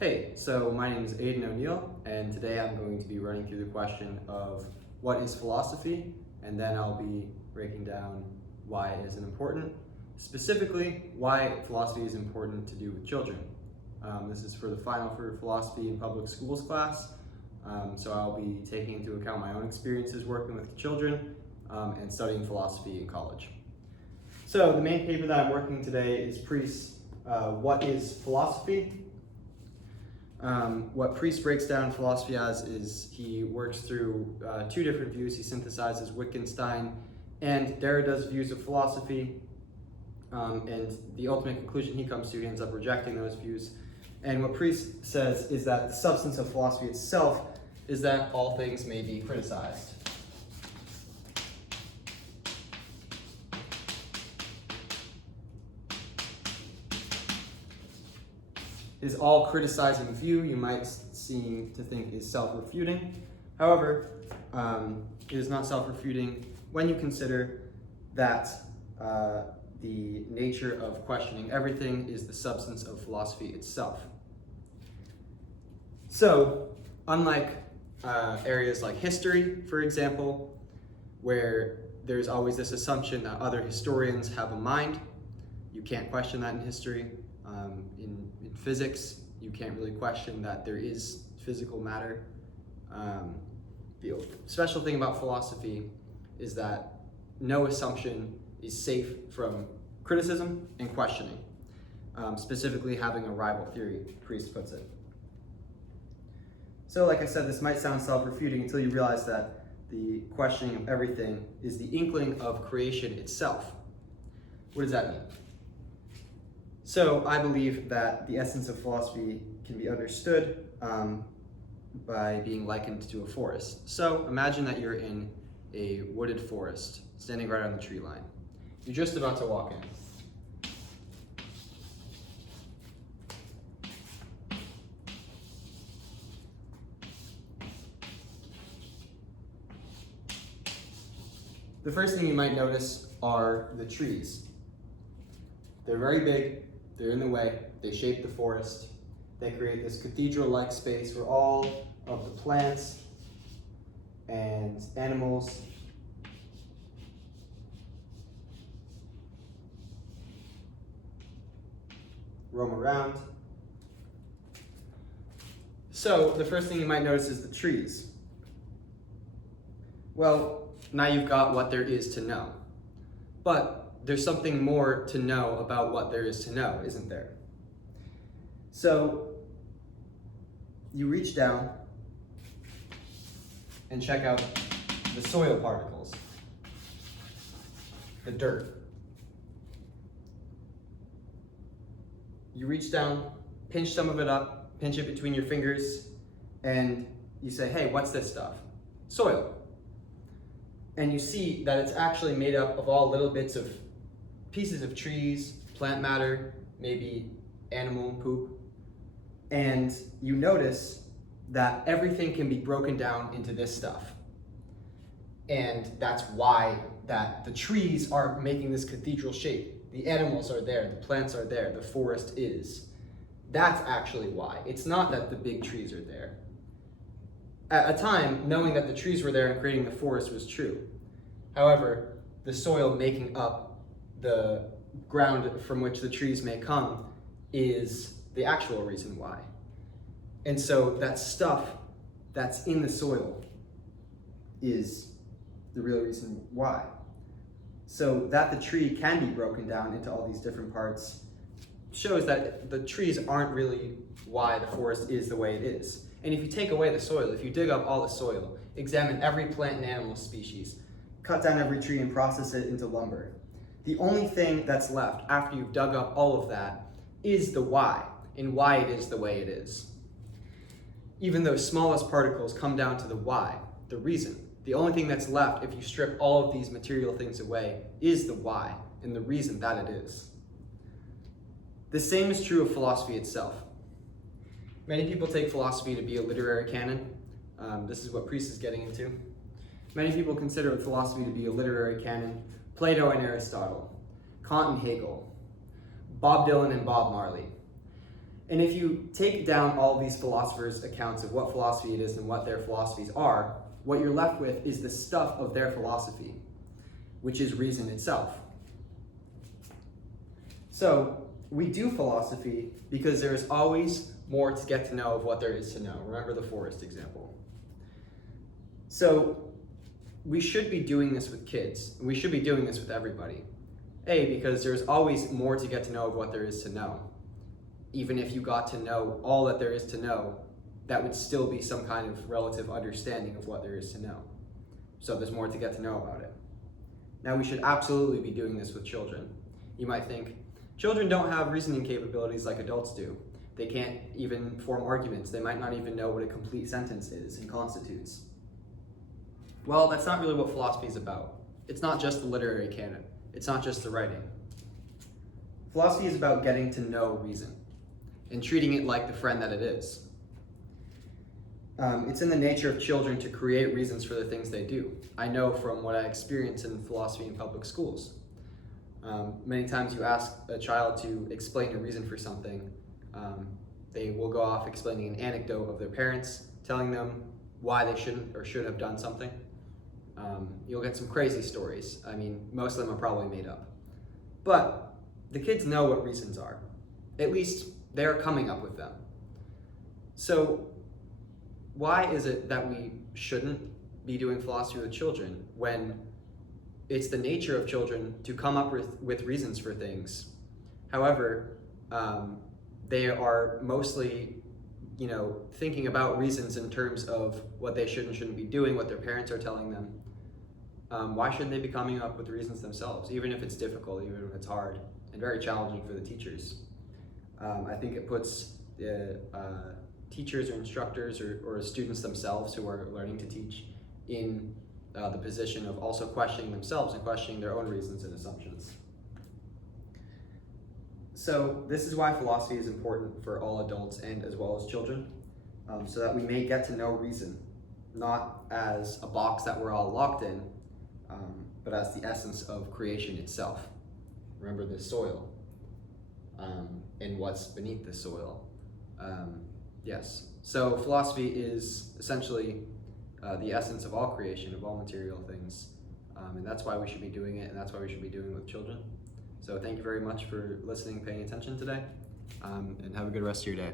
Hey, so my name is Aiden O'Neill, and today I'm going to be running through the question of what is philosophy, and then I'll be breaking down why it isn't important, specifically why philosophy is important to do with children. This is for the final for philosophy in public schools class, so I'll be taking into account my own experiences working with children and studying philosophy in college. So the main paper that I'm working today is Priest's What is Philosophy? What Priest breaks down philosophy as is he works through two different views. He synthesizes Wittgenstein and Derrida's views of philosophy, and the ultimate conclusion he comes to, he ends up rejecting those views. And what Priest says is that the substance of philosophy itself is that all things may be criticized. His all criticizing view you might seem to think is self-refuting. However, it is not self-refuting when you consider that the nature of questioning everything is the substance of philosophy itself. So, unlike areas like history, for example, where there's always this assumption that other historians have a mind, you can't question that in history. In physics, you can't really question that there is physical matter. The special thing about philosophy is that no assumption is safe from criticism and questioning, specifically having a rival theory, Priest puts it. So like I said, this might sound self-refuting until you realize that the questioning of everything is the inkling of creation itself. What does that mean? So I believe that the essence of philosophy can be understood by being likened to a forest. So imagine that you're in a wooded forest, standing right on the tree line. You're just about to walk in. The first thing you might notice are the trees. They're very big. They're in the way, they shape the forest, they create this cathedral-like space where all of the plants and animals roam around. So the first thing you might notice is the trees. Well, now you've got what there is to know. But there's something more to know about what there is to know, isn't there? So you reach down and check out the soil particles, the dirt. You reach down, pinch some of it up, pinch it between your fingers, and you say, hey, what's this stuff? Soil. And you see that it's actually made up of all little bits of pieces of trees, plant matter, maybe animal poop, and you notice that everything can be broken down into this stuff. And that's why that the trees are making this cathedral shape. The animals are there, the plants are there, the forest is. That's actually why. It's not that the big trees are there. At a time, knowing that the trees were there and creating the forest was true. However, the soil making up the ground from which the trees may come is the actual reason why. And so that stuff that's in the soil is the real reason why. So that the tree can be broken down into all these different parts shows that the trees aren't really why the forest is the way it is. And if you take away the soil, if you dig up all the soil, examine every plant and animal species, cut down every tree and process it into lumber, the only thing that's left after you've dug up all of that is the why, and why it is the way it is. Even those smallest particles come down to the why, the reason. The only thing that's left if you strip all of these material things away is the why, and the reason that it is. The same is true of philosophy itself. Many people take philosophy to be a literary canon. This is what Priest is getting into. Many people consider philosophy to be a literary canon. Plato and Aristotle, Kant and Hegel, Bob Dylan and Bob Marley. And if you take down all these philosophers' accounts of what philosophy it is and what their philosophies are, what you're left with is the stuff of their philosophy, which is reason itself. So we do philosophy because there is always more to get to know of what there is to know. Remember the forest example. So we should be doing this with kids. We should be doing this with everybody. Because there's always more to get to know of what there is to know. Even if you got to know all that there is to know, that would still be some kind of relative understanding of what there is to know. So there's more to get to know about it. Now we should absolutely be doing this with children. You might think, children don't have reasoning capabilities like adults do. They can't even form arguments. They might not even know what a complete sentence is and constitutes. Well, that's not really what philosophy is about. It's not just the literary canon. It's not just the writing. Philosophy is about getting to know reason and treating it like the friend that it is. It's in the nature of children to create reasons for the things they do. I know from what I experience in philosophy in public schools. Many times you ask a child to explain a reason for something, they will go off explaining an anecdote of their parents, telling them why they shouldn't or should have done something. You'll get some crazy stories. I mean, most of them are probably made up. But the kids know what reasons are. At least they're coming up with them. So why is it that we shouldn't be doing philosophy with children when it's the nature of children to come up with reasons for things? However, they are mostly thinking about reasons in terms of what they should and shouldn't be doing, what their parents are telling them. Why shouldn't they be coming up with reasons themselves, even if it's difficult, even if it's hard, and very challenging for the teachers? I think it puts teachers or instructors or students themselves who are learning to teach in the position of also questioning themselves and questioning their own reasons and assumptions. So this is why philosophy is important for all adults and as well as children, so that we may get to know reason, not as a box that we're all locked in, but as the essence of creation itself. Remember the soil and what's beneath the soil. Yes, so philosophy is essentially the essence of all creation, of all material things, and that's why we should be doing it, and that's why we should be doing it with children. So thank you very much for listening, paying attention today, and have a good rest of your day.